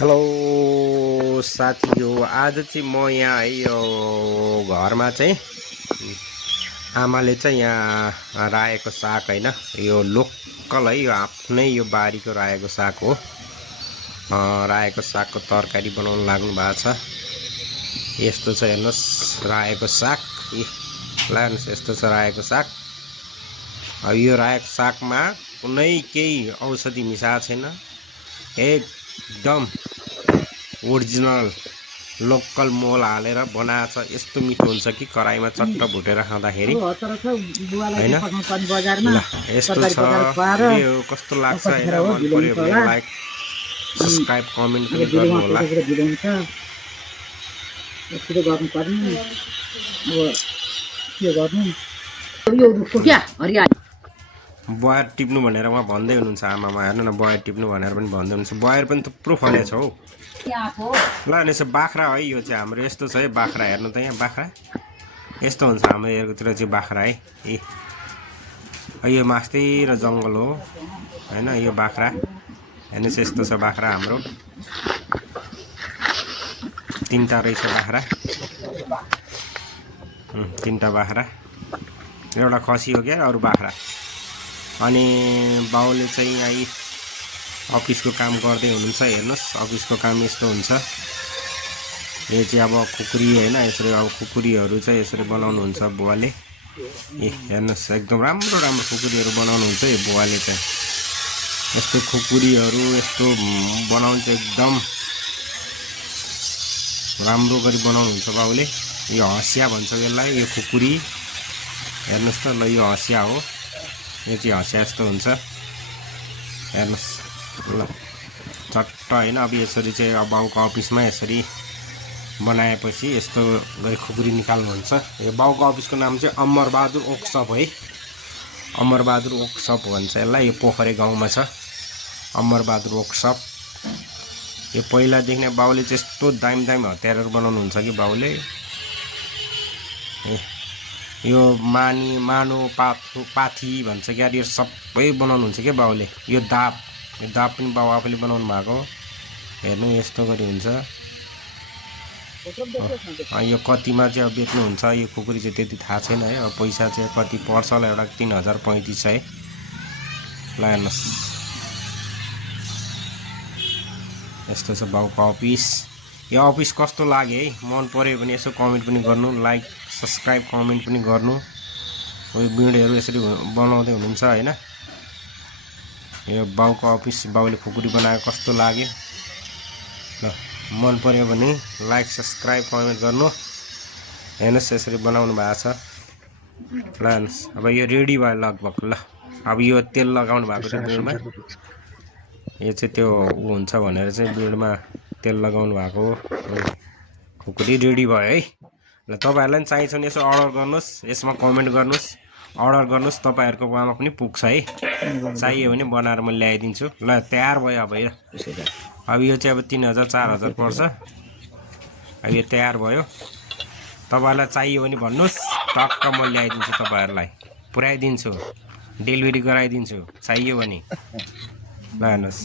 Hello साथीहरू, आज चाहिँ म यहाँ है यो घरमा चाहिँ आमाले चाहिँ यहाँ रायोको साग होइन, यो लोकल है, यो आफ्नै यो बारीको रायोको साग हो। रायोको सागको तरकारी बनाउन लाग्नु भएको छ। यस्तो छ हेर्नुहोस् रायोको साग। लानुहोस्, यस्तो छ रायोको साग। यो रायोको सागमा कुनै केही औषधि मिसाएको छैन, एकदम ओरिजिनल लोकल मल हालेर बनाएको छ। यस्तो मिठो हुन्छ कि कराईमा चट्ट भुटेर खाँदाखेरि होइन। यस्तो छ, यो कस्तो लाग्छ होइन, मन पर्यो भने लाइक सब्सक्राइब कमेन्ट पनि गर्नु होला। बयर टिप्नु भनेर उहाँ भन्दै हुनुहुन्छ, आमामा हेर्नु न, बयर टिप्नु भनेर पनि भन्दै हुनुहुन्छ। बयर पनि थुप्रो फलेको छ हौ। ल अनि यसो बाख्रा है, यो चाहिँ हाम्रो यस्तो छ है बाख्रा। हेर्नु त यहाँ बाख्रा यस्तो हुन्छ हाम्रो यहाँतिर चाहिँ बाख्रा है। यो मास्तिर र जङ्गल हो होइन, यो बाख्रा हेर्नुहोस् यस्तो छ बाख्रा हाम्रो। तिनवटा रहेछ बाख्रा, तिनवटा बाख्रा, एउटा खसी हो क्या, अरू बाख्रा। अनि बाउले चाहिँ यहाँ अफिसको काम गर्दै हुनुहुन्छ। हेर्नुहोस् अफिसको काम यस्तो हुन्छ। यो चाहिँ अब खुकुरी होइन, यसरी अब खुकुरीहरू चाहिँ यसरी बनाउनुहुन्छ बुवाले। हेर्नुहोस् एकदम राम्रो राम्रो खुकुरीहरू बनाउनुहुन्छ यो बुवाले चाहिँ। यस्तो खुकुरीहरू यस्तो बनाउनु चाहिँ एकदम राम्रो गरी बनाउनुहुन्छ बाउले। यो हँसिया भन्छ यसलाई, यो खुकुरी। हेर्नुहोस् त, ल यो हँसिया हो, यो चाहिँ हँसिया यस्तो हुन्छ। हेर्नुहोस् ल चट्ट होइन। अब यसरी चाहिँ अब बाउको अफिसमा यसरी बनाएपछि यस्तो गरी खुकुरी निकाल्नुहुन्छ। यो बाउको अफिसको नाम चाहिँ अमरबहादुर वर्कसप है, अमरबहादुर वर्कसप भन्छ यसलाई। यो पोखरे गाउँमा छ अमरबहादुर वर्कसप। यो पहिलादेखि नै बाउले चाहिँ यस्तो दामी दामी हतियारहरू बनाउनुहुन्छ कि बाउले। यो मानो पाथी भन्छ क्या, यो सबै बनाउनुहुन्छ क्या बाउले। यो दाप पनि बाउ आफैले बनाउनु भएको। हेर्नु यस्तो गरी हुन्छ। यो कतिमा चाहिँ अब बेच्नुहुन्छ यो खुकुरी चाहिँ त्यति थाहा छैन है। अब पैसा चाहिँ कति पर्छ होला, एउटा 3035 है। ल हेर्नुहोस् यस्तो छ बाउको अफिस। यो अफिस कस्तो लाग्यो है, मन पऱ्यो भने यसो कमेन्ट पनि गर्नु, लाइक सब्सक्राइब कमेन्ट पनि गर्नु। यो भिडियोहरू यसरी बनाउँदै हुनुहुन्छ होइन। यो बाउको अफिस, बाउले खुकुरी बनाएको कस्तो लाग्यो, ल मन पऱ्यो भने लाइक सब्सक्राइब कमेन्ट गर्नु। हेर्नुहोस् यसरी बनाउनु भएको छ। ल हेर्नुहोस् अब यो रेडी भयो लगभग। ल अब यो तेल लगाउनु भएको थियो बिँडमा, यो चाहिँ त्यो हुन्छ भनेर चाहिँ बिँडमा तेल लगाउनु भएको हो। खुकुरी रेडी भयो है। ल तपाईँहरूलाई पनि चाहिन्छ भने यसो अर्डर गर्नुहोस्, यसमा कमेन्ट गर्नुहोस्, अर्डर गर्नुहोस्। तपाईँहरूको गाउँमा पनि पुग्छ है, चाहियो भने बनाएर म ल्याइदिन्छु। ल तयार भयो अब यो। अब यो चाहिँ अब 3000 4000 पर्छ। अब यो तयार भयो। तपाईँहरूलाई चाहियो भने भन्नुहोस्, टक्क म ल्याइदिन्छु, तपाईँहरूलाई पुऱ्याइदिन्छु, डेलिभरी गराइदिन्छु चाहियो भने। ल हेर्नुहोस्